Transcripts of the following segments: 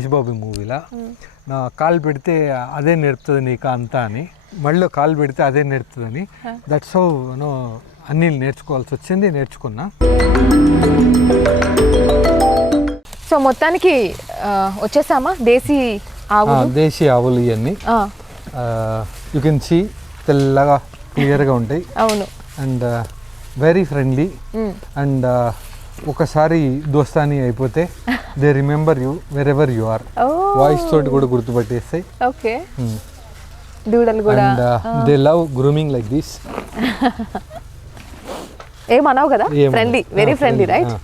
మహేష్ బాబు మూవీలా? నా కాలు పెడితే అదే నేర్పుతుంది నీకు అంతా అని. మళ్ళీ కాలు పెడితే అదే నేర్పుతుందని దట్స్ హౌ. నో అన్నీ నేర్చుకోవాల్సి వచ్చింది నేర్చుకున్నా. సో మొత్తానికి వచ్చేసామా? దేశీ దేశీ ఆవులు ఇవన్నీ యూ కెన్ సీ తెల్లగా క్లియర్గా ఉంటాయి. అవును. And very friendly. అండ్ ఒకసారి దోస్తాని అయిపోతే they remember you wherever you are voice తోటి కూడా గుర్తుపట్టేస్తాయి. ఓకే దూడలు కూడా. And they love grooming like this ఏమన్నావు కదా? Friendly very friendly right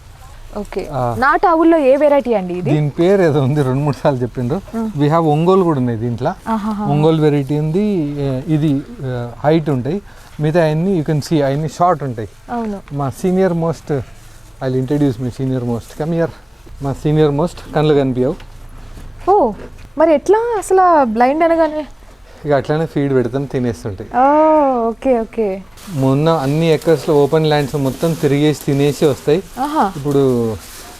okay నాటు ఆవుల్లో ఏ వెరైటీ అండి ఇది? దీని పేరు ఏదో ఉంది రెండు మూడు సార్లు చెప్పిండ్రు. వీ హ్యావ్ ఒంగోలు కూడా ఉన్నాయి దీంట్లో. ఒంగోలు వెరైటీ ఉంది ఇది హైట్ ఉంటాయి. మిగతా అన్ని యూ కెన్ సీ అవన్నీ షార్ట్ ఉంటాయి. మా senior most I introduce me senior most come here మా సీనియర్ మోస్ట్ కళ్ళు కనిపించవు. ఓ మరి ఎట్లా అసలు బ్లైండ్ అనగానే? ఇక అట్లానే ఫీడ్ పెడతాం తినేస్తుంటాయి ఓకే ఓకే. మొన్న అన్ని ఎకర్స్లో ఓపెన్ ల్యాండ్స్ మొత్తం తిరిగేసి తినేసి వస్తాయి. ఇప్పుడు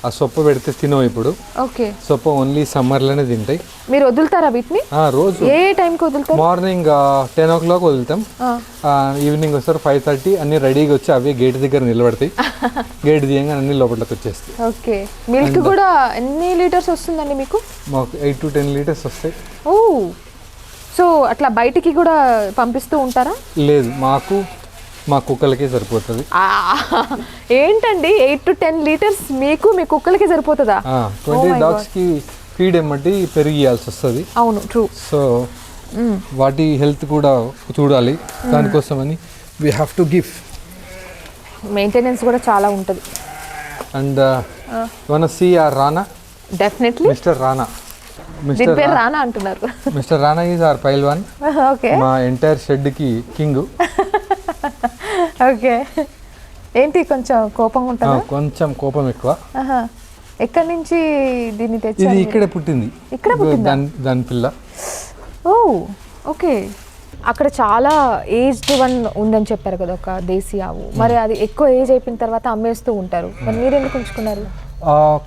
ఆ సొప్ప పెడితే తినవు ఇప్పుడు. ఓకే. సొప్ప ఓన్లీ సమ్మర్లోనే తింటాయి. మీరు వదులుతారా వీటిని? ఆ, రోజు. ఏ టైంకి వదులుతారు? మార్నింగ్ టెన్ ఓ క్లాక్ వదులుతాం. ఆ, ఈవినింగ్ వస్తారు ఫైవ్ థర్టీ అన్ని రెడీగా వచ్చి అవే గేట్ దగ్గర నిలబడతాయి. గేట్ తీయంగా అన్ని లోపలికి వచ్చేస్తాయి. ఓకే. మిల్క్ కూడా ఎన్ని లీటర్స్ వస్తుందండి మీకు? మాకు ఎయిట్ టు టెన్ లీటర్స్ వస్తాయి. ఓ. సో అట్లా బయటికి కూడా పంపిస్తూ ఉంటారా? లేదు మాకు మా కుక్కలకే సరిపోతుంది. ఏంటండి ఎయిట్ టు టెన్ లీటర్స్ మీకు మీ కుక్కలకి సరిపోతుందా? ట్వంటీ my డాగ్స్కి ఫీడ్ ఏమంటే పెరిగి ఇవ్వాల్సి వస్తుంది అవును ట్రూ సో వాటి హెల్త్ కూడా చూడాలి. దానికోసమని we have to give maintenance కూడా చాలా ఉంటుంది. And one C R Rana definitely Mr Rana Mr Rana అంటున్నారు. మిస్టర్ రానా ఈజ్ ఆర్ పైల్వాన్ ఓకే మా ఎంటైర్ షెడ్కి కింగ్ ఓకే. ఏంటి కొంచెం కోపంగా ఉంటుందా? కొంచెం కోపం ఎక్కువ. ఎక్కడి నుంచి దీన్ని ఇది తెచ్చారు? ఇక్కడే పుట్టింది. ఇక్కడే దాని దాని పిల్ల. Oh okay. అక్కడ చాలా ఏజ్డ్ వన్ ఉందని చెప్పారు కదా ఒక దేశీ ఆవు. మరి అది ఎక్కువ ఏజ్ అయిపోయిన తర్వాత అమ్మేస్తూ ఉంటారు. మరి మీరు ఎందుకు ఉంచుకున్నారు?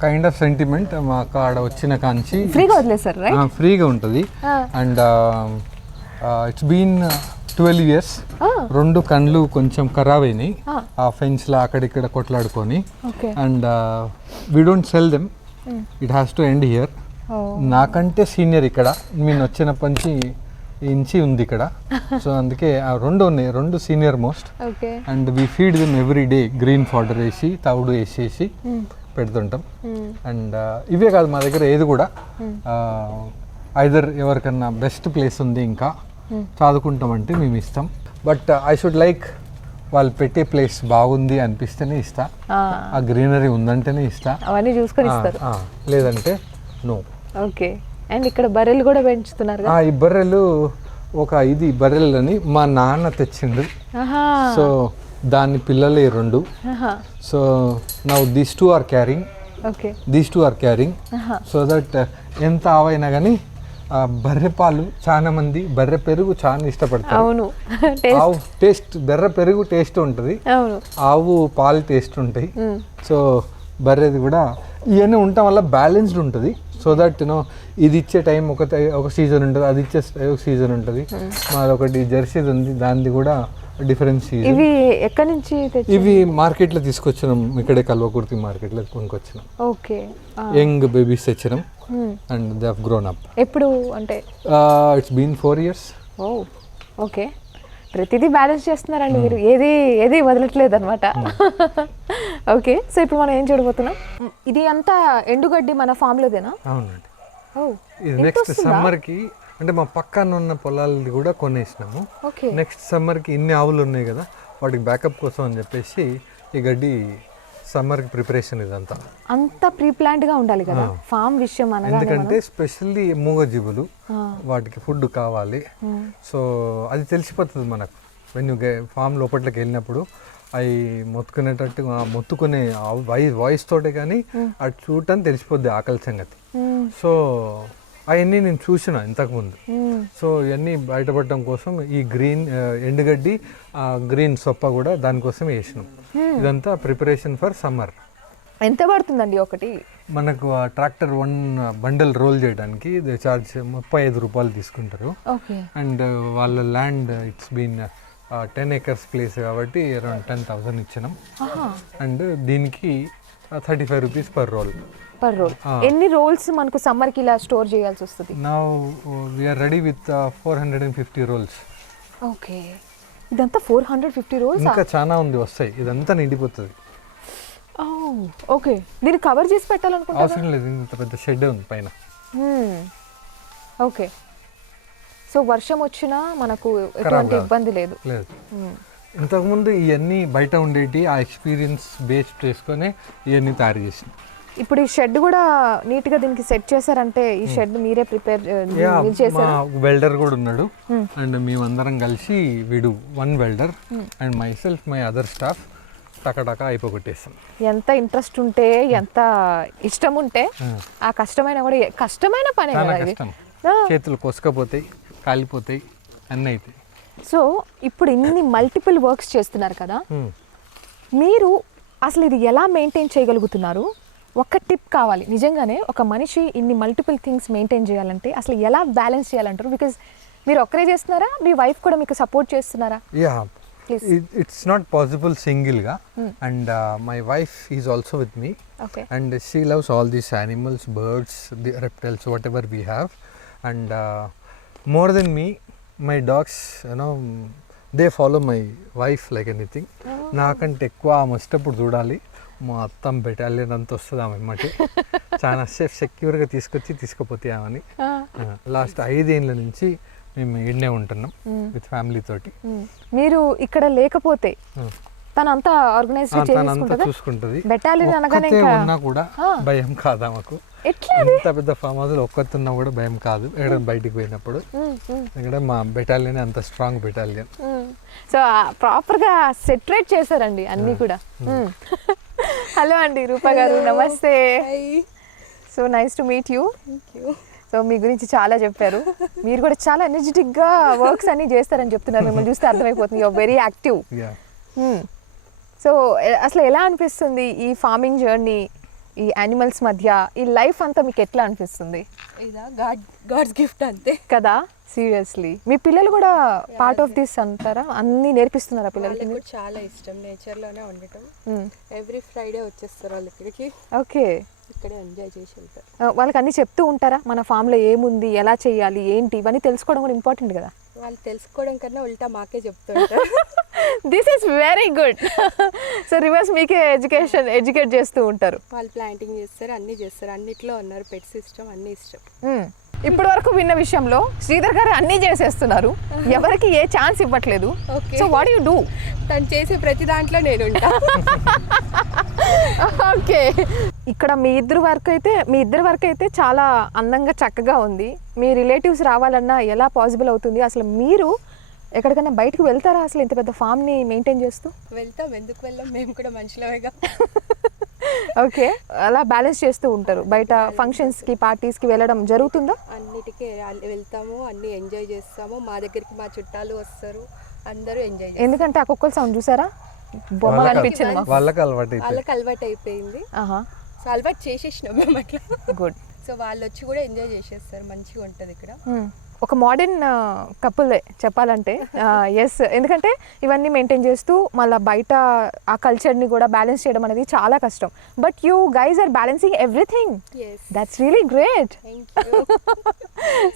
కైండ్ ఆఫ్ సెంటిమెంట్ మా కాడ వచ్చిన కాంచి. ఫ్రీగా వదిలేశారు రైట్ ఫ్రీగా ఉంటుంది. And it's been twelve years రెండు కండ్లు కొంచెం ఖరాబ్ అయినాయి. ఆ. ఫెన్స్లో అక్కడిక్కడ కొట్లాడుకొని. And we don't sell them it has to end here నాకంటే సీనియర్ ఇక్కడ. నేను వచ్చినప్పటి నుంచి ఇంచి ఉంది ఇక్కడ. సో అందుకే ఆ రెండు ఉన్నాయి. రెండు senior most and we feed them every day green fodder వేసి తవుడు వేసేసి పెడుతుంటాం. అండ్ ఇవే కాదు మా దగ్గర ఏది కూడా. ఐదర్ ఎవరికన్నా బెస్ట్ ప్లేస్ ఉంది ఇంకా. చదువుకుంటామంటే మేము ఇస్తాం. బట్ ఐ షుడ్ లైక్ వాళ్ళు పెట్టే ప్లేస్ బాగుంది అనిపిస్తేనే ఇస్తా. ఆ. గ్రీనరీ ఉందంటేనే ఇస్తా. అవన్నీ చూసుకొని ఇస్తారు. లేదంటే నో ఓకే. అండ్ ఇక్కడ బర్రెలు కూడా పెంచుతున్నారు? ఈ బర్రెలు ఒక ఇది బర్రెలని మా నాన్న తెచ్చిండు. సో దాని పిల్లలు రెండు. So now these two are carrying okay. These two are carrying so that ఎంత ఆవైనా కానీ బర్రె పాలు చాలా మంది బర్రె పెరుగు చాలా ఇష్టపడతారు. అవును. ఆవు టేస్ట్ బర్రె పెరుగు టేస్ట్ ఉంటుంది. ఆవు పాలు టేస్ట్ ఉంటాయి. సో బర్రెది కూడా ఇవన్నీ ఉండటం వల్ల బ్యాలెన్స్డ్ ఉంటుంది. సో దట్ యూనో ఇది ఇచ్చే టైం ఒక ఒక సీజన్ ఉంటుంది అది ఇచ్చే ఒక సీజన్ ఉంటుంది. మాది ఒకటి జెర్సీది ఉంది దానిది కూడా డిఫరెంట్ సీజన్. ఇవి ఎక్కడి నుంచి ఇవి మార్కెట్లో తీసుకొచ్చినాం ఇక్కడే కల్వకుర్తి మార్కెట్లో కొనుక్కొచ్చినాం. ఓకే. యంగ్ బేబీస్ తెచ్చినాం. And they uh grown up ఎప్పుడు అంటే? It's been four years oh okay ప్రతిదీ బ్యాలెన్స్ చేస్తున్నారండి మీరు. ఏది ఏది వదలట్లేదు అనమాట ఓకే సో ఇప్పుడు మనం ఏం చూడబోతున్నాం? ఇది అంతా ఎండుగడ్డి మన ఫామ్లోదేనా అవునండి. ఓ ఇది నెక్స్ట్ సమ్మర్కి అంటే మా పక్కన ఉన్న పొలాలది కూడా కొనేసినాము. ఓకే నెక్స్ట్ సమ్మర్కి ఇన్ని ఆవులు ఉన్నాయి కదా వాటికి బ్యాకప్ కోసం అని చెప్పేసి ఈ గడ్డి సమ్మర్కి ప్రిపరేషన్ ఇదంతా. అంత ప్రీ ప్లాంట్గా ఉండాలి కదా ఫామ్ విషయం అనగా ఎందుకంటే స్పెషల్లీ మూగజీవులు వాటికి ఫుడ్ కావాలి. సో అది తెలిసిపోతుంది మనకు. వెన్ ఫామ్ లోపట్లోకి వెళ్ళినప్పుడు అవి మొత్తుకునేటట్టు మొత్తుకునే వాయిస్ వాయిస్ తోటే కానీ అటు చూడటం తెలిసిపోద్ది ఆకలి సంగతి. సో అవన్నీ నేను చూసిన ఇంతకుముందు. సో ఇవన్నీ బయటపడటం కోసం ఈ గ్రీన్ ఎండుగడ్డి గ్రీన్ సొప్ప కూడా దానికోసం వేసినాం. ఇదంతా ప్రిపరేషన్ ఫర్ సమ్మర్ ఎంత పడుతుందండి ఒకటి? మనకు ఆ ట్రాక్టర్ వన్ బండల్ రోల్ చేయడానికి చార్జ్ ముప్పై ఐదు రూపాయలు తీసుకుంటారు. ఓకే అండ్ వాళ్ళ land it's been ten acres place కాబట్టి అరౌండ్ టెన్ థౌసండ్ ఇచ్చినాం. అండ్ దీనికి thirty five rupees per roll per roll ఎన్ని రోల్స్ మనకు సమ్మర్కి ఇలా స్టోర్ చేయాల్సి వస్తుంది? నా we're ready with four hundred and fifty rolls okay ఇదంతా ఫోర్ హండ్రెడ్ ఫిఫ్టీ రోల్స్? ఇంకా చాలా ఉంది వస్తాయి. ఇదంతా నిండిపోతుంది. ఓకే. దీన్ని కవర్ చేసి పెట్టాలనుకుంటా అవసరం లేదు ఇంత పెద్ద షెడ్ ఉంది పైన. ఓకే. సో వర్షం వచ్చినా మనకు ఎటువంటి. ఇబ్బంది లేదు. లేదు. ఇంతకుముందు ఇవన్నీ బయట ఉండేటి ఆ ఎక్స్పీరియన్స్ బేస్ చేసుకొని ఇవన్నీ తయారు చేసి ఇప్పుడు ఈ షెడ్ కూడా నీట్గా దీనికి సెట్ చేశారంటే ఈ షెడ్ మీరే ప్రిపేర్ చేశారా? వెల్డర్ కూడా ఉన్నాడు. అండ్ మేమందరం కలిసి వీడు one welder and myself my other staff టకటక అయిపోగొట్టేస్తాం ఎంత ఇంట్రెస్ట్ ఉంటే ఎంత ఇష్టం ఉంటే ఆ కష్టమైన కూడా కష్టమైన పనే. చేతులు కొసకపోతాయి కాలిపోతాయి అన్నీ అవుతాయి సో ఇప్పుడు ఇన్ని మల్టిపుల్ వర్క్స్ చేస్తున్నారు కదా. Hmm. మీరు అసలు ఇది ఎలా మెయింటైన్ చేయగలుగుతున్నారు? ఒక్క టిప్ కావాలి. నిజంగానే ఒక మనిషి ఇన్ని మల్టిపుల్ థింగ్స్ మెయింటైన్ చేయాలంటే అసలు ఎలా బ్యాలెన్స్ చేయాలంటారు? బికాజ్ మీరు ఒక్కరే చేస్తున్నారా? మీ వైఫ్ కూడా మీకు సపోర్ట్ చేస్తున్నారా? యా. ఇట్స్ నాట్ పాసిబుల్ సింగిల్గా and my wife is also with me she loves all these animals birds the reptiles whatever we have. And uh, more than me my dogs you know they follow my wife like anything. నాకంటే ఎక్కువ ఆమె వచ్చేటప్పుడు చూడాలి. మా అత్తం battalion అంత వస్తుంది ఆమె ఎమ్మటి చాలా సేఫ్ సెక్యూర్గా తీసుకొచ్చి తీసుకుపోతే ఆమెని. లాస్ట్ ఐదేళ్ళ నుంచి మేము ఈడనే ఉంటున్నాం విత్ ఫ్యామిలీ తోటి. మీరు ఇక్కడ లేకపోతే. తనంతా ఆర్గనైజ్ తనంతా చేసుకుంటుందా. ఉన్నా కూడా. భయం కాదు ఆమెకు. ఎట్లా ఎంత పెద్ద ఫామ్ హౌస్ ఒక్కతున్నా కూడా భయం కాదు. ఎక్కడ బయటికి పోయినప్పుడు. ఇక్కడ మా. బెటాలియన్ అంత స్ట్రాంగ్ బెటాలియన్. సో ప్రాపర్గా సెటరేట్ చేశారండి అన్నీ కూడా. హలో అండి రూపా గారు. నమస్తే. So nice to meet you so మీ గురించి చాలా చెప్పారు. మీరు కూడా చాలా ఎనర్జెటిక్గా వర్క్స్ అన్ని చేస్తారని చెప్తున్నారు. మిమ్మల్ని చూస్తే అర్థమైపోతుంది. You're very active yeah so అసలు ఎలా అనిపిస్తుంది ఈ ఫార్మింగ్ జర్నీ ఈ యానిమల్స్ మధ్య ఈ లైఫ్ అంతా మీకు ఎట్లా అనిపిస్తుంది? ఇదా గాడ్ గాడ్స్ గిఫ్ట్ అంతే. కదా? సీరియస్లీ మీ పిల్లలు కూడా పార్ట్ ఆఫ్ దిస్ అంటారా? అన్ని నేర్పిస్తున్నారా పిల్లలకి వాళ్ళకి కూడా చాలా ఇష్టం నేచర్లోనే ఉండటం. Hmm. ఎవ్రీ ఫ్రైడే వచ్చేస్తారు వాళ్ళు ఇక్కడికి ఓకే ఇక్కడే ఎంజాయ్ చేసి వెళ్తారు వాళ్ళకి అన్ని చెప్తూ ఉంటారా? మన ఫామ్లో ఏముంది ఎలా చేయాలి ఏంటి? ఇవన్నీ తెలుసుకోవడం కూడా ఇంపార్టెంట్ కదా? వాళ్ళు తెలుసుకోవడం కన్నా ఉల్టా మాకే చెప్తుంటారు this is very good so reverse మీకే ఎడ్యుకేషన్ ఎడ్యుకేట్ చేస్తూ ఉంటారు. వాళ్ళు ప్లాంటింగ్ చేస్తారు అన్నీ చేస్తారు. అన్నిట్లో ఉన్నారు పెట్స్ ఇష్టం అన్నీ ఇష్టం. ఇప్పటి వరకు విన్న విషయంలో శ్రీధర్ గారు అన్నీ చేసేస్తున్నారు. ఎవరికి ఏ ఛాన్స్ ఇవ్వట్లేదు. సో వాట్ యు డూ తను చేసే ప్రతి దాంట్లో నేను ఓకే. ఇక్కడ మీ ఇద్దరు వరకు అయితే మీ ఇద్దరు వరకు అయితే చాలా అందంగా చక్కగా ఉంది. మీ రిలేటివ్స్ రావాలన్నా ఎలా పాసిబుల్ అవుతుంది? అసలు మీరు ఎక్కడికైనా బయటకు వెళ్తారా? అసలు ఇంత పెద్ద ఫామ్ని మెయింటైన్ చేస్తూ? వెళ్తాం. ఎందుకు వెళ్ళాం? మేము కూడా మనుషులమేగా. ఓకే. అలా బ్యాలెన్స్ చేస్తూ ఉంటారు. బయట ఫంక్షన్స్కి పార్టీస్కి వెళ్ళడం జరుగుతుందా? అన్నిటికీ వెళ్తాము. అన్నీ ఎంజాయ్ చేస్తాము. మా దగ్గరికి మా చుట్టాలు వస్తారు. అందరూ ఎంజాయ్ చేస్తారు. ఎందుకంటే ఆ కుక్కల సౌండ్ చూసారా? బొమ్మ కనిపించింది వాళ్ళకి అలవాటు వాళ్ళకి అలవాటు అయిపోయింది. సో అలవాటు చేసేసినాం మేము అట్లా. గుడ్. సో వాళ్ళు వచ్చి కూడా ఎంజాయ్ చేసేస్తారు. మంచిగా ఉంటుంది ఇక్కడ. ఒక మోడర్న్ కపుల్ చెప్పాలంటే. ఎస్ ఎందుకంటే ఇవన్నీ మెయింటైన్ చేస్తూ మళ్ళీ బయట ఆ కల్చర్ని కూడా బ్యాలెన్స్ చేయడం అనేది చాలా కష్టం. But you guys are balancing everything that's really great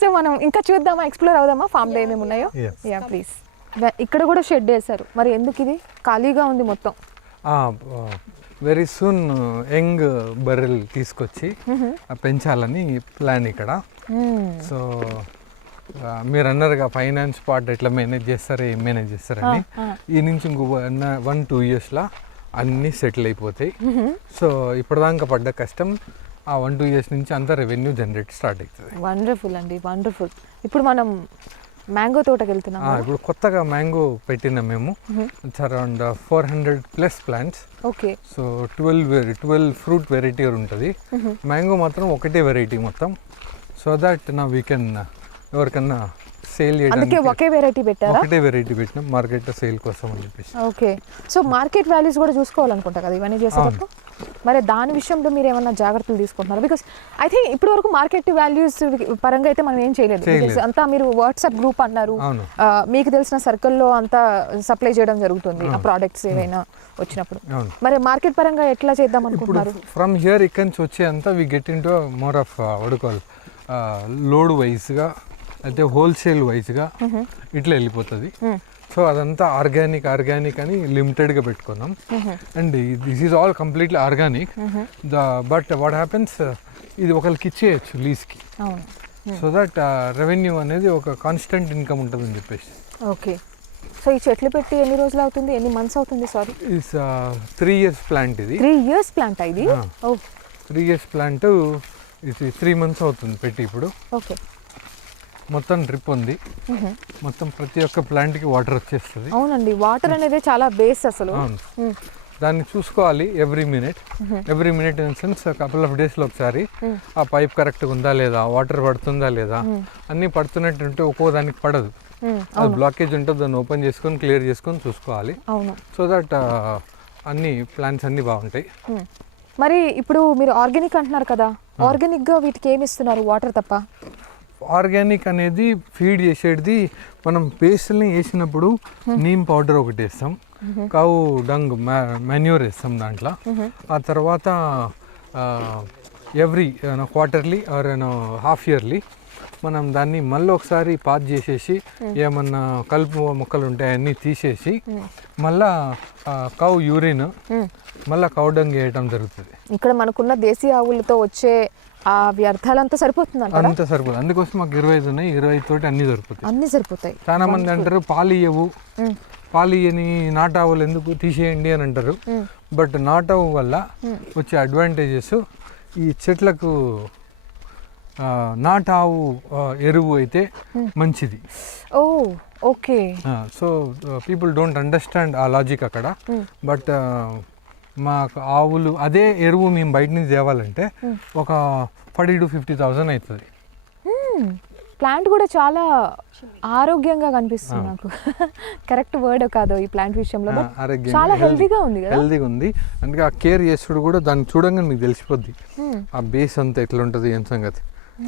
so మనం ఇంకా చూద్దామా? ఎక్స్ప్లోర్ అవుదామా? ఫామ్లో ఏమేమి ఉన్నాయో? Yes. యా ప్లీజ్ ఇక్కడ కూడా షెడ్ వేశారు. మరి ఎందుకు ఇది? ఖాళీగా ఉంది మొత్తం. వెరీ సూన్ యంగ్ బర్రెల్ తీసుకొచ్చి ఆ, పెంచాలని ప్లాన్ ఇక్కడ. సో మీరు అన్నారుగా ఫైనాన్స్ పార్ట్ ఎట్లా మేనేజ్ చేస్తారు ఏం మేనేజ్ చేస్తారని. ఈ నుంచి ఇంకో వన్ టూ ఇయర్స్లో అన్నీ సెటిల్ అయిపోతాయి. సో ఇప్పటిదాకా పడ్డ కష్టం ఆ వన్ టూ ఇయర్స్ నుంచి అంతా రెవెన్యూ జనరేట్ స్టార్ట్ అవుతుంది వండర్ఫుల్ అండి వండర్ఫుల్. ఇప్పుడు మనం మ్యాంగో తోటకి వెళ్తున్నాం ఇప్పుడు కొత్తగా మ్యాంగో పెట్టినాం మేము. Around four hundred plus plants okay. So twelve twelve fruit variety ఉంటుంది. మ్యాంగో మాత్రం ఒకటే వెరైటీ మొత్తం. సో దట్ నా వీ కెన్ ఎవరికన్నా సేల్ అందుకే ఒకే వెరైటీ పెట్టారా? ఒకటే వెరైటీ పెట్టినాం. మార్కెట్ సేల్ కోసం అని చెప్పేసి. ఓకే. సో మార్కెట్ వాల్యూస్ కూడా చూసుకోవాలనుకుంటా కదా ఇవన్నీ చేసేటప్పుడు? మరి దాని విషయంలో మీరు ఏమన్నా జాగ్రత్తలు తీసుకుంటున్నారు? బికాస్ ఐ థింక్ ఇప్పటి వరకు మార్కెట్ వాల్యూస్ పరంగా అయితే మనం ఏం చేయలేదు. అంతా మీరు వాట్సాప్ గ్రూప్ అన్నారు. మీకు తెలిసిన సర్కిల్లో అంతా సప్లై చేయడం జరుగుతుంది. ఆ ప్రోడక్ట్స్ ఏవైనా వచ్చినప్పుడు. మరి మార్కెట్ పరంగా ఎట్లా చేద్దాం అనుకుంటున్నారు? ఫ్రమ్ హియర్ ఇక్కడి నుంచి వచ్చే అంతా we get into more of వడుకోవాలి load వైజ్గా అయితే హోల్సేల్ వైజ్గా ఇట్లా వెళ్ళిపోతుంది. సో అదంతా ఆర్గానిక్ ఆర్గానిక్ అని లిమిటెడ్గా పెట్టుకున్నాం. And this is all completely organic. The but what happens ఇది ఒకరికి ఇచ్చేయచ్చు లీజ్కి. సో దట్ రెవెన్యూ అనేది ఒక కాన్స్టెంట్ ఇన్కమ్ ఉంటుందని చెప్పేసి. ఓకే. సో ఈ చెట్లు పెట్టి ఎన్ని రోజులు అవుతుంది? ఎన్ని మంత్స్ అవుతుంది? Sorry. Is three years plant ఇది. త్రీ ఇయర్స్ ప్లాంట్ ఇది. ఓ త్రీ ఇయర్స్ ప్లాంట్ ఇది త్రీ మంత్స్ అవుతుంది పెట్టి ఇప్పుడు. ఓకే. మొత్తం డ్రిప్ ఉంది. మొత్తం ప్రతి ఒక్క ప్లాంట్కి వాటర్ వచ్చేస్తుంది. అవునండి వాటర్ అనేది చాలా బేస్ అసలు. మ్మ్. దాన్ని చూసుకోవాలి every minute every minute in sense couple of డేస్లో ఒకసారి ఆ పైప్ కరెక్ట్గా ఉందా లేదా వాటర్ పడుతుందా లేదా అన్నీ పడుతున్నట్టు ఉంటే ఒక్కో దానికి పడదు. అది బ్లాకేజ్ ఉంటే దాన్ని ఓపెన్ చేసుకొని క్లియర్ చేసుకొని చూసుకోవాలి. సో దట్ అన్ని ప్లాంట్స్ అన్నీ బాగుంటాయి. మరి ఇప్పుడు మీరు ఆర్గానిక్ అంటున్నారు కదా. ఆర్గానిక్గా వీటికి ఏమి ఇస్తున్నారు వాటర్ తప్ప? ఆర్గానిక్ అనేది ఫీడ్ చేసేది మనం పేస్ట్ని వేసినప్పుడు నీమ్ పౌడర్ ఒకటి వేస్తాం. కావు డంగ్ మాన్యూర్ వేస్తాం దాంట్లో. ఆ తర్వాత every quarterly or half yearly మనం దాన్ని మళ్ళీ ఒకసారి పాత్ చేసేసి ఏమన్నా కలుపు మొక్కలు ఉంటాయి అన్నీ తీసేసి మళ్ళా కౌ యూరిన్. మళ్ళీ కౌ డంగ్ వేయటం జరుగుతుంది. ఇక్కడ మనకున్న దేశీ ఆవులతో వచ్చే ఆ వ్యర్థాలంతా సరిపోతుంది అంత సరిపోదు. అందుకోసం మాకు ఇరవై ఐదు ఉన్నాయి. ఇరవై ఐదు తోటి అన్నీ దొరుకుతాయి అన్ని సరిపోతాయి. చాలా మంది అంటారు పాలు ఇయ్యవు. పాలు ఇయ్యని నాటావులు ఎందుకు తీసేయండి అని అంటారు. బట్ నాటావు వల్ల వచ్చే అడ్వాంటేజెస్ ఈ చెట్లకు నాటావు ఎరువు అయితే మంచిది. ఓ okay. So people don't understand ఆ లాజిక్ అక్కడ. బట్ మాకు ఆవులు అదే ఎరువు మేము బయట నుంచి తేవాలంటే ఒక ఫార్టీ టు ఫిఫ్టీ థౌజండ్ అవుతుంది ప్లాంట్ కూడా చాలా ఆరోగ్యంగా కనిపిస్తుంది నాకు. కరెక్ట్ వర్డ్ కాదు ఈ ప్లాంట్ విషయంలో. చాలా హెల్తీగా ఉంది కదా? హెల్దీగా ఉంది. అందుకే ఆ కేర్ చేసుడు కూడా దాన్ని చూడంగానే మీకు తెలిసిపోద్ది. ఆ బేస్ అంతా ఎట్లా ఉంటుంది ఏం సంగతి?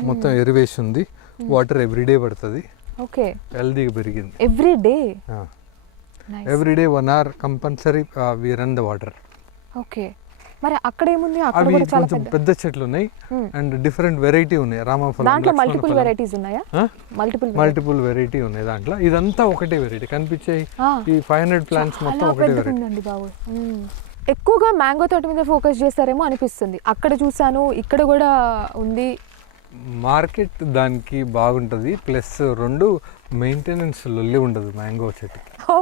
మొత్తం ఎరివేసి ఉంది వాటర్ ఎవ్రీడే పడుతుంది. ఓకే. హెల్దీగా పెరిగింది. Every day everyday one hour compulsory we run the water okay. మరి అక్కడ ఏముంది అక్కడ అవి కూడా చాలా కొంచెం పెద్ద పెద్ద చెట్లు ఉన్నాయి. అండ్ డిఫరెంట్ వెరైటీ ఉన్నాయి. రామఫలం దాంట్లో మల్టిపుల్ వెరైటీస్ ఉన్నాయా? మల్టిపుల్ మల్టిపుల్ వెరైటీ ఉన్నాయి దాంట్లో. ఇదంతా ఒకటే వెరైటీ కనిపించే. ఈ ఫైవ్ హండ్రెడ్ ప్లాంట్స్ మొత్తం ఒకటే వెరైటీ బాబు. ఎక్కువగా మ్యాంగో తోట మీద ఫోకస్ చేస్తారేమో అనిపిస్తుంది. అక్కడ చూసాను ఇక్కడ కూడా ఉంది. మార్కెట్ దానికి బాగుంటుంది. ప్లస్ రెండు మెయింటెనెన్స్ లొల్లి ఉండదు మ్యాంగో చెట్టుకి. ఓ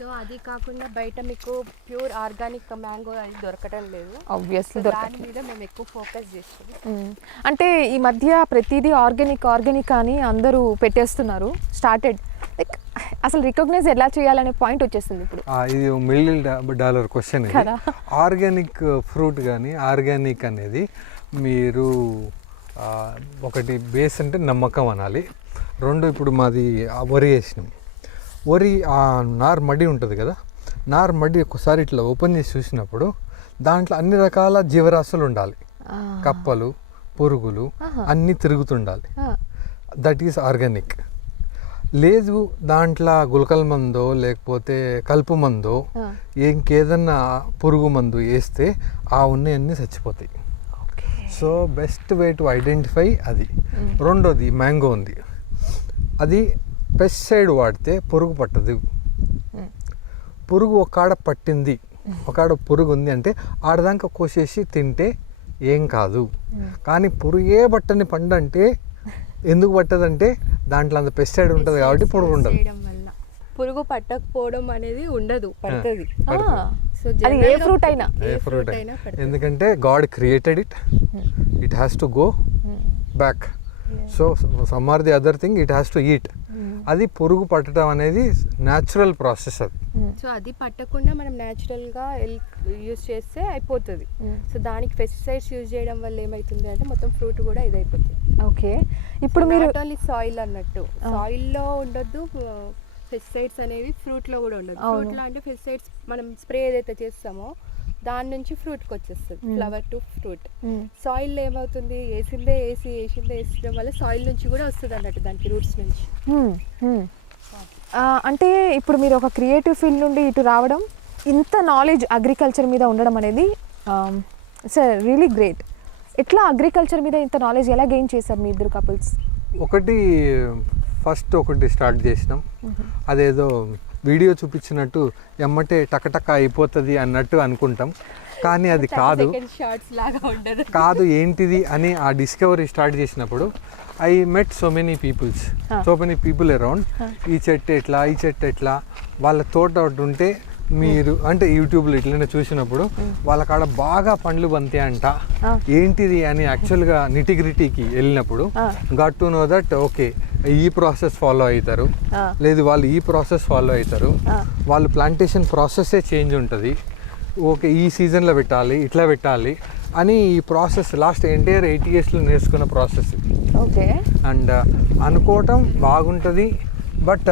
సో అది కాకుండా బయట మీకు ప్యూర్ ఆర్గానిక్ మ్యాంగో అది దొరకటం లేదు. ఆబ్వియస్లీ దాని మీద మేము ఎక్కువ ఫోకస్ చేస్తాము మ్మ్. అంటే ఈ మధ్య ప్రతిదీ ఆర్గానిక్ ఆర్గానిక్ అని అందరూ పెట్టేస్తున్నారు స్టార్టెడ్ లైక్ అసలు రికగ్నైజ్ ఎలా చేయాలనే పాయింట్ వచ్చేస్తుంది ఇప్పుడు. ఆ, ఇది million dollar question. Organic fruit కానీ ఆర్గానిక్ అనేది మీరు ఒకటి బేస్ అంటే నమ్మకం అనాలి. రెండు ఇప్పుడు మాది ఆ వరి వేసినాం. వరి ఆ నార్ మడి ఉంటుంది కదా? నార్ మడి ఒకసారి ఇట్లా ఓపెన్ చేసి చూసినప్పుడు దాంట్లో అన్ని రకాల జీవరాశులు ఉండాలి. కప్పలు పురుగులు. అన్నీ తిరుగుతుండాలి. దట్ ఈస్ ఆర్గానిక్ లేదు దాంట్లో గులకల మందో లేకపోతే కలుపు మందో. ఇంకేదన్నా పురుగు మందు వేస్తే ఆ ఉన్నవన్నీ చచ్చిపోతాయి. So best way to identify అది. రెండోది మ్యాంగో ఉంది. అది పెస్టిసైడ్ వాడితే పురుగు పట్టదు. పురుగు ఒకాడ పట్టింది. ఒకాడ పురుగు ఉంది అంటే ఆడదాకా కోసేసి తింటే ఏం కాదు. కానీ పురుగే పట్టని పండు అంటే ఎందుకు పట్టదంటే దాంట్లో అంత పెస్టిసైడ్ ఉంటుంది కాబట్టి పురుగు ఉండదు. పురుగు పట్టకపోవడం అనేది ఉండదు పడుతుంది. అది ఏ ఫ్రూట్ అయినా. ఏ ఫ్రూట్ అయినా. ఎందుకంటే God created it. It has to go back. So some or the other thing it has to eat. అది పురుగు పట్టడం అనేది న్యాచురల్ ప్రాసెస్ అది. సో అది పట్టకుండా మనం natural గా యూజ్ చేస్తే అయిపోతుంది. సో దానికి పెస్టిసైడ్స్ యూజ్ చేయడం వల్ల ఏమవుతుంది అంటే మొత్తం ఫ్రూట్ కూడా ఇదైపోతుంది. ఓకే. ఇప్పుడు మీరు ఓన్లీ సాయిల్ అన్నట్టు. సాయిల్లో ఉండొద్దు పెస్టిసైడ్స్ అనేవి ఫ్రూట్లో కూడా ఉండదు అవును. ఫ్రూట్లో అంటే పెస్టిసైడ్స్ మనం స్ప్రే ఏదైతే చేస్తామో దాని నుంచి ఫ్రూట్కి వచ్చేస్తుంది. Flower to fruit. సాయిల్ ఏమవుతుంది? వేసిందే వేసి వేసిందే వేసడం వల్ల సాయిల్ నుంచి కూడా వస్తుంది అన్నట్టు దానికి రూట్స్ నుంచి. అంటే ఇప్పుడు మీరు ఒక క్రియేటివ్ ఫీల్డ్ నుండి ఇటు రావడం ఇంత నాలెడ్జ్ అగ్రికల్చర్ మీద ఉండడం అనేది సార్ రియలీ గ్రేట్. ఎట్లా అగ్రికల్చర్ మీద ఇంత నాలెడ్జ్ ఎలా గెయిన్ చేశారు మీ ఇద్దరు కపుల్స్? ఒకటి ఫస్ట్ ఒకటి స్టార్ట్ చేసినాం. అదేదో వీడియో చూపించినట్టు ఎమ్మటే టకటక అయిపోతుంది అన్నట్టు అనుకుంటాం. కానీ అది కాదు. కాదు ఏంటిది అని ఆ డిస్కవరీ స్టార్ట్ చేసినప్పుడు I met so many peoples so many people around ఈ చెట్టు ఎట్లా ఈ చెట్టు ఎట్లా వాళ్ళ తోట ఒకటి ఉంటే మీరు అంటే యూట్యూబ్లో ఇట్లనే చూసినప్పుడు వాళ్ళ కాడ బాగా పండ్లు బంతే అంట. ఏంటిది అని యాక్చువల్గా నిటిగ్రిటీకి వెళ్ళినప్పుడు got to know that okay ఈ ప్రాసెస్ ఫాలో అవుతారు లేదు వాళ్ళు ఈ ప్రాసెస్ ఫాలో అవుతారు వాళ్ళు ప్లాంటేషన్ ప్రాసెస్సే చేంజ్ ఉంటుంది. ఓకే ఈ సీజన్లో పెట్టాలి ఇట్లా పెట్టాలి అని ఈ ప్రాసెస్ లాస్ట్ ఎంటైర్ ఎయిట్ ఇయర్స్లో నేర్చుకున్న ప్రాసెస్ ఓకే అండ్ అనుకోవటం బాగుంటుంది బట్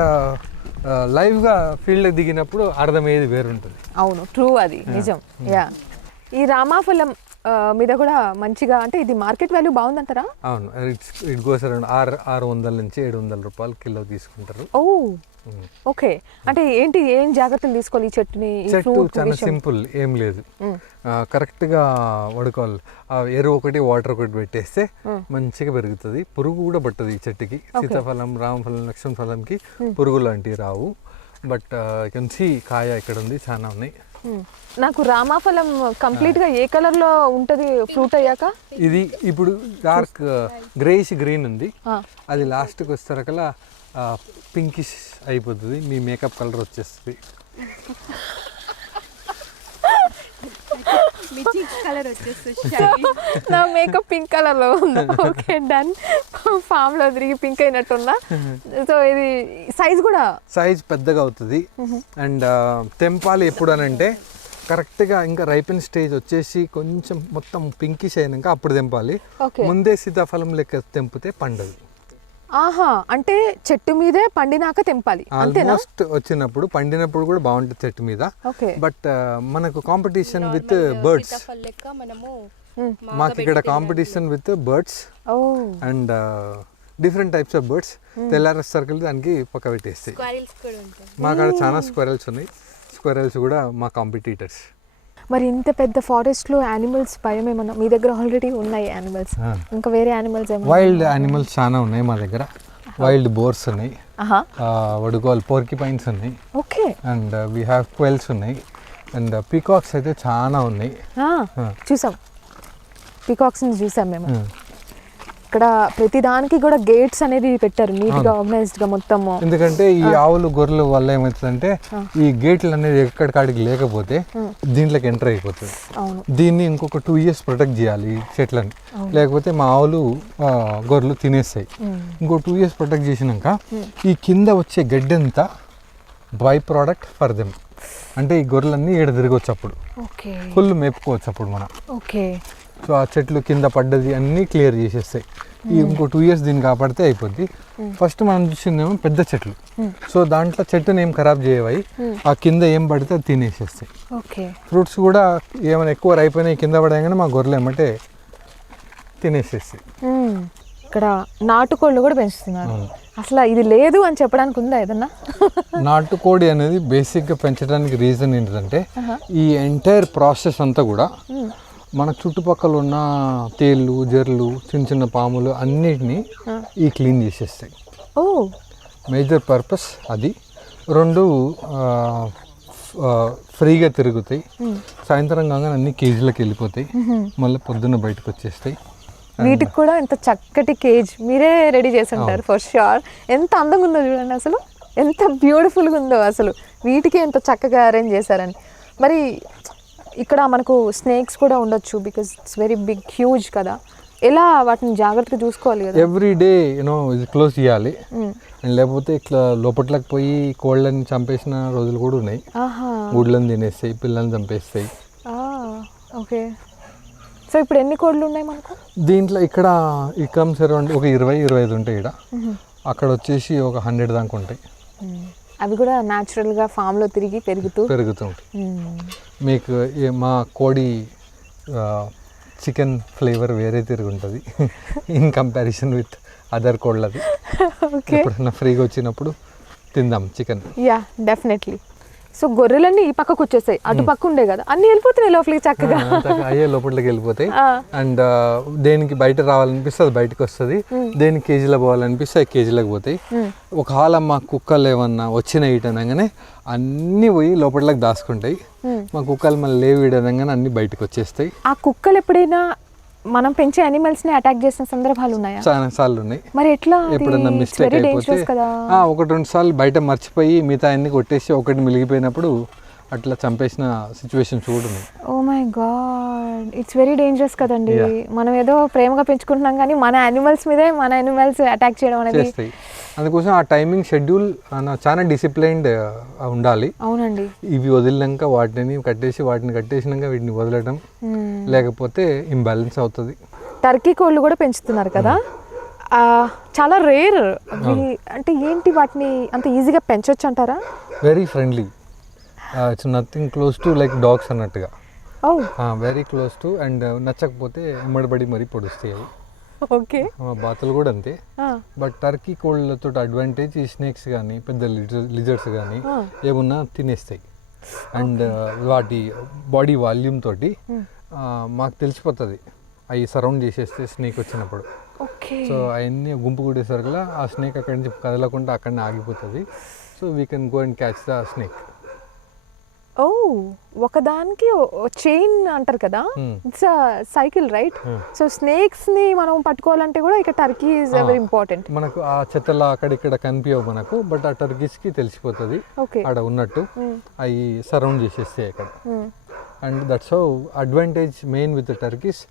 లైవ్గా ఫీల్డ్ దిగినప్పుడు అర్థమయ్యేది వేరుంటుంది. అవును ట్రూ అది నిజం. యా ఈ రామాఫలం మీద కూడా మంచిగా అంటే ఇది మార్కెట్ వాల్యూ బాగుందంటారా? అవును ఇట్స్ ఇట్ గోస్ అరౌండ్ ఆరు ఆరు వందల నుంచి ఏడు వందల రూపాయలు కిలో తీసుకుంటారు. ఓ! ఓకే అంటే ఏంటి ఏం జాగ్రత్తలు తీసుకోవాలి ఈ చెట్టుని చెట్టు చాలా సింపుల్ ఏం లేదు. ఆ, కరెక్ట్గా వడుకోవాలి. ఆ ఎరువు ఒకటి వాటర్ ఒకటి పెట్టేస్తే మంచిగా పెరుగుతుంది. పురుగు కూడా పట్టదు ఈ చెట్టుకి. సీతాఫలం రామఫలం లక్ష్మణ ఫలంకి పురుగు లాంటివి రావు. బట్ కెన్ సి కాయ ఇక్కడ ఉంది చాలా ఉన్నాయి. నాకు రామాఫలం కంప్లీట్గా ఏ కలర్లో ఉంటది ఫ్రూట్ అయ్యాక? ఇది ఇప్పుడు డార్క్ గ్రేయిష్ గ్రీన్ ఉంది. అది లాస్ట్కి వచ్చేసరికల్లా పింకిష్ అయిపోతుంది. మీ మేకప్ కలర్ వచ్చేస్తుంది. మిర్చి కలర్ వచ్చేస్తుంది నా మేకప్ పింక్ కలర్లో ఉంది. ఓకే డన్ ఫామ్లో తిరిగి పింక్ అయినట్టున్నా. సో ఇది సైజ్ కూడా సైజ్ పెద్దగా అవుతుంది. అండ్ తెంపాలి ఎప్పుడు అని అంటే కరెక్ట్గా ఇంకా రైపెన్ స్టేజ్ వచ్చేసి కొంచెం మొత్తం పింకిష్ అయినాక అప్పుడు తెంపాలి. ముందే సీతాఫలం లెక్క తెంపితే పండదు. ఆహా అంటే చెట్టు మీదే పండినాక తెంపాలి అంతేనా? ఆల్మోస్ట్ వచ్చినప్పుడు పండినప్పుడు కూడా బాగుంటుంది చెట్టు మీద. బట్ మనకు కాంపిటీషన్ విత్ బర్డ్స్ మాకు ఇక్కడ competition with birds oh. And different types of birds తెల్లార circle దానికి పక్క పెట్టేస్తాయి. స్క్వారిల్స్ కూడా ఉంటాయి. మా కాడ చాలా స్క్వెరల్స్ ఉన్నాయి. స్క్వెరల్స్ కూడా మా కాంపిటీటర్స్ మరి ఇంత పెద్ద ఫారెస్ట్లో యానిమల్స్ భయం ఏమన్నా? మీ దగ్గర ఆల్రెడీ ఉన్నాయి యానిమల్స్. ఇంకా వేరే యానిమల్స్ ఏమన్నా వైల్డ్ యానిమల్స్ చాలా ఉన్నాయి మా దగ్గర. వైల్డ్ బోర్స్ ఉన్నాయి. వడుకోవాలి పోర్కి పైన్స్ ఉన్నాయి. Okay. And we have quails ఉన్నాయి. అండ్ పీకాక్స్ అయితే చాలా ఉన్నాయి. చూసాం. పీకాక్స్ని చూసాం మేము. ఇక్కడ ప్రతి దానికి కూడా గేట్స్ అనేది పెట్టారు నీట్గా ఆర్గనైజ్డ్గా మొత్తము. ఎందుకంటే ఈ ఆవులు గొర్రెల వల్ల ఏమవుతుందంటే ఈ గేట్లు అనేది ఎక్కడికాడికి లేకపోతే దీంట్లోకి ఎంటర్ అయిపోతుంది దీన్ని ఇంకొక టూ ఇయర్స్ ప్రొటెక్ట్ చేయాలి ఈ చెట్లని. లేకపోతే మా ఆవులు గొర్రెలు తినేస్తాయి. ఇంకో టూ ఇయర్స్ ప్రొటెక్ట్ చేసినాక ఈ కింద వచ్చే గడ్డంతా బై ప్రోడక్ట్ ఫర్ దెమ్ అంటే ఈ గొర్రెలన్నీ ఏడ తిరగవచ్చు అప్పుడు. ఓకే. ఫుల్ మేపుకోవచ్చు అప్పుడు మనం. ఓకే. సో ఆ చెట్లు కింద పడ్డది అన్నీ క్లియర్ చేసేస్తాయి. ఈ ఇంకో టూ ఇయర్స్ దీన్ని కాపాడితే అయిపోద్ది. ఫస్ట్ మనం చూసిందేమో పెద్ద చెట్లు. సో దాంట్లో చెట్టుని ఏం ఖరాబ్ చేయవై ఆ కింద ఏం పడితే అది తినేసేస్తాయి. ఫ్రూట్స్ కూడా ఏమైనా ఎక్కువ రైపోయినాయి కింద పడగానే మా గొర్రెలు ఏమంటే తినేసేస్తాయి. ఇక్కడ నాటుకోళ్ళు కూడా పెంచుతున్నారు. అసలు ఇది లేదు అని చెప్పడానికి ఉందా ఏదన్నా? నాటుకోడి అనేది బేసిక్గా పెంచడానికి రీజన్ ఏంటంటే ఈ ఎంటైర్ ప్రాసెస్ అంతా కూడా మన చుట్టుపక్కల ఉన్న తేళ్ళు జర్లు చిన్న చిన్న పాములు అన్నిటినీ ఈ క్లీన్ చేసేస్తాయి. ఓ. మేజర్ పర్పస్ అది. రెండు ఫ్రీగా తిరుగుతాయి. సాయంత్రం కాగానే అన్ని కేజీలకు వెళ్ళిపోతాయి. మళ్ళీ పొద్దున్న బయటకు వచ్చేస్తాయి. వీటికి కూడా ఎంత చక్కటి కేజ్ మీరే రెడీ చేసి ఉంటారు ఫర్ షూర్ ఎంత అందంగా ఉందో చూడండి అసలు. ఎంత బ్యూటిఫుల్గా ఉందో అసలు. వీటికి ఎంత చక్కగా అరేంజ్ చేశారని. మరి ఇక్కడ మనకు స్నేక్స్ కూడా ఉండొచ్చు because it's very big huge కదా. ఎలా వాటిని జాగ్రత్తగా చూసుకోవాలి కదా? ఎవ్రీ డే యూనో ఇది క్లోజ్ చేయాలి. అండ్ లేకపోతే ఇట్లా లోపట్లోకి పోయి కోళ్ళని చంపేసిన రోజులు కూడా ఉన్నాయి. ఆహా. గుడ్లను తినేస్తాయి పిల్లల్ని చంపేస్తాయి. ఓకే సో ఇప్పుడు ఎన్ని కోళ్ళు ఉన్నాయి మనకు? దీంట్లో ఇక్కడ అరౌండ్ ఒక ఇరవై ఇరవై ఐదు ఉంటాయి ఇక్కడ అక్కడ వచ్చేసి ఒక హండ్రెడ్ దాకా ఉంటాయి. అవి కూడా natural గా ఫామ్లో తిరిగి పెరుగుతూ పెరుగుతూ ఉంటాయి. మ్మ్. మీకు మా కోడి చికెన్ ఫ్లేవర్ వేరే తిరిగి ఉంటుంది. In comparison with other కోళ్ళది. ఎప్పుడన్నా ఫ్రీగా వచ్చినప్పుడు తిందాం చికెన్ యా డెఫినెట్లీ సో గొర్రెలన్నీ ఈ పక్కకు వచ్చేసాయి. అటు పక్క ఉండే కదా. అన్ని వెళ్ళిపోతున్నాయి లోపలికి చక్కగా. అయ్యే లోపలికి వెళ్ళిపోతాయి. అండ్ దేనికి బయట రావాలనిపిస్తే అది బయటకు వస్తుంది. దేనికి కేజీలో పోవాలనిపిస్తే కేజీలకు పోతాయి. ఒకవేళ మా కుక్కలు ఏమన్నా వచ్చినాయి ఇటు అనగానే అన్నీ పోయి లోపలికి దాచుకుంటాయి. మా కుక్కలు మళ్ళీ లేవి ఇటు అనగానే అన్నీ బయటకు వచ్చేస్తాయి. ఆ కుక్కలు ఎప్పుడైనా మనం పెంచే animals ని అటాక్ చేసిన సందర్భాలు ఉన్నాయా? చాలా సార్లు ఉన్నాయి మరి ఎట్లా ఎప్పుడన్నా మిస్టేక్ వెరీ అయిపోతే ఒకటి రెండు సార్లు బయట మర్చిపోయి మిగతా అన్ని కొట్టేసి ఒకటి మిలిగిపోయినప్పుడు అట్లా చంపేసిన సిచ్యువేషన్స్ కూడా ఉన్నాయి. ఓ my God it's very dangerous కదండి. మనం ఏదో ప్రేమగా పెంచుకుంటున్నాం కానీ మన యానిమల్స్ మీదే మన యానిమల్స్ అటాక్ చేయడం అనేది చేస్తాయి. అందుకోసం ఆ టైమింగ్ షెడ్యూల్ చాలా డిసిప్లైన్డ్ ఉండాలి. అవునండి. ఇవి వదిలినాక వాటిని కట్టేసి వాటిని కట్టేసినాక వీటిని వదలడం. లేకపోతే ఇంబ్యాలెన్స్ అవుతుంది. టర్కీ కోళ్ళు కూడా పెంచుతున్నారు కదా? చాలా రేర్. అంటే ఏంటి వాటిని అంత ఈజీగా పెంచొచ్చు అంటారా? Very friendly it's nothing close to like dogs అన్నట్టుగా. వెరీ క్లోజ్ టు అండ్ నచ్చకపోతే ఎమ్మడిపడి మరీ పొడుస్తాయి ఓకే. బాతులు కూడా అంతే. బట్ టర్కీ కోళ్ళతో అడ్వాంటేజ్ ఈ స్నేక్స్ కానీ పెద్ద లిజర్డ్స్ కానీ. ఏమున్నా తినేస్తాయి. అండ్ వాటి బాడీ వాల్యూమ్ తోటి మాకు తెలిసిపోతుంది. అవి సరౌండ్ చేసేస్తే స్నేక్ వచ్చినప్పుడు. సో అవన్నీ గుంపు కూడేసరికల్లా ఆ స్నేక్ అక్కడి నుంచి కదలకుండా అక్కడనే ఆగిపోతుంది. So we can go and catch the snake oh ఒకదానికి చైన్ అంటారు కదా? Hmm. It's cycle right Hmm. So స్నేక్స్ని మనం పట్టుకోవాలంటే కూడా ఇక టర్కీ Ah. వెరీ ఇంపార్టెంట్ మనకు ఆ చెత్తల అక్కడిక్కడ కనిపించవు మనకు బట్ ఆ టర్కీస్కి తెలిసిపోతుంది. ఓకే ఆడ ఉన్నట్టు అవి సరౌండ్ చేసేస్తాయి అక్కడ. Hmm. And that's how advantage main with turkeys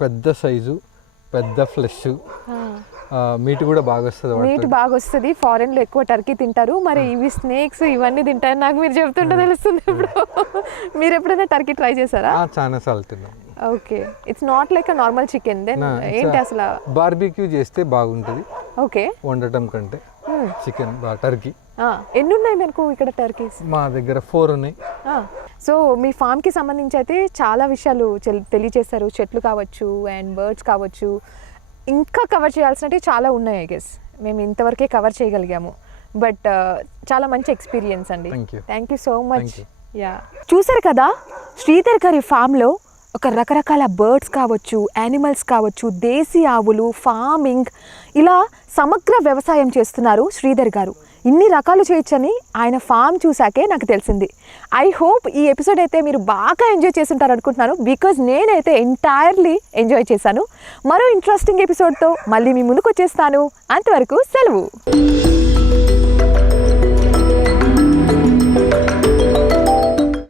పెద్ద సైజు పెద్ద ఫ్లెష్ మీట్ కూడా బాగా వస్తుంది మీట్ బాగా వస్తుంది ఫారెన్లో ఎక్కువ టర్కీ తింటారు. మరి ఇవి స్నేక్స్ ఇవన్నీ తింటారు నాకు మీరు చెప్తుంటే తెలుస్తుంది ఇప్పుడు. మీరు ఎప్పుడైనా టర్కీ ట్రై చేశారా? ఆ, చాలా సార్లు తిన్నాం. Okay. It's not like a normal chicken then ఏంటి అసలు? బార్బీక్యూ చేస్తే బాగుంటుంది. ఓకే. వండటం కంటే చికెన్ టర్కీ. ఎన్ని ఉన్నాయి మనకు ఇక్కడ టర్కీస్? మా దగ్గర ఫోర్ ఉన్నాయి. సో మీ ఫామ్కి సంబంధించి అయితే చాలా విషయాలు తెలియచేశారు. చెట్లు కావచ్చు అండ్ బర్డ్స్ కావచ్చు. ఇంకా కవర్ చేయాల్సినవి చాలా ఉన్నాయి ఐ గెస్ మేము ఇంతవరకే కవర్ చేయగలిగాము. బట్ చాలా మంచి ఎక్స్పీరియన్స్ అండి. Thank you so much. Yeah చూసారు కదా? శ్రీధర్ గారి ఫామ్లో ఒక రకరకాల బర్డ్స్ కావచ్చు యానిమల్స్ కావచ్చు దేశీ ఆవులు ఫార్మింగ్ ఇలా సమగ్ర వ్యవసాయం చేస్తున్నారు శ్రీధర్ గారు. ఇన్ని రకాలు చేయొచ్చని ఆయన ఫామ్ చూసాకే నాకు తెలిసింది. ఐ హోప్ ఈ ఎపిసోడ్ అయితే మీరు బాగా ఎంజాయ్ చేస్తుంటారు అనుకుంటున్నాను బికాజ్ నేనైతే ఎంటైర్లీ ఎంజాయ్ చేశాను. మరో ఇంట్రెస్టింగ్ ఎపిసోడ్తో మళ్ళీ మీ ముందుకు వచ్చేస్తాను అంతవరకు సెలవు.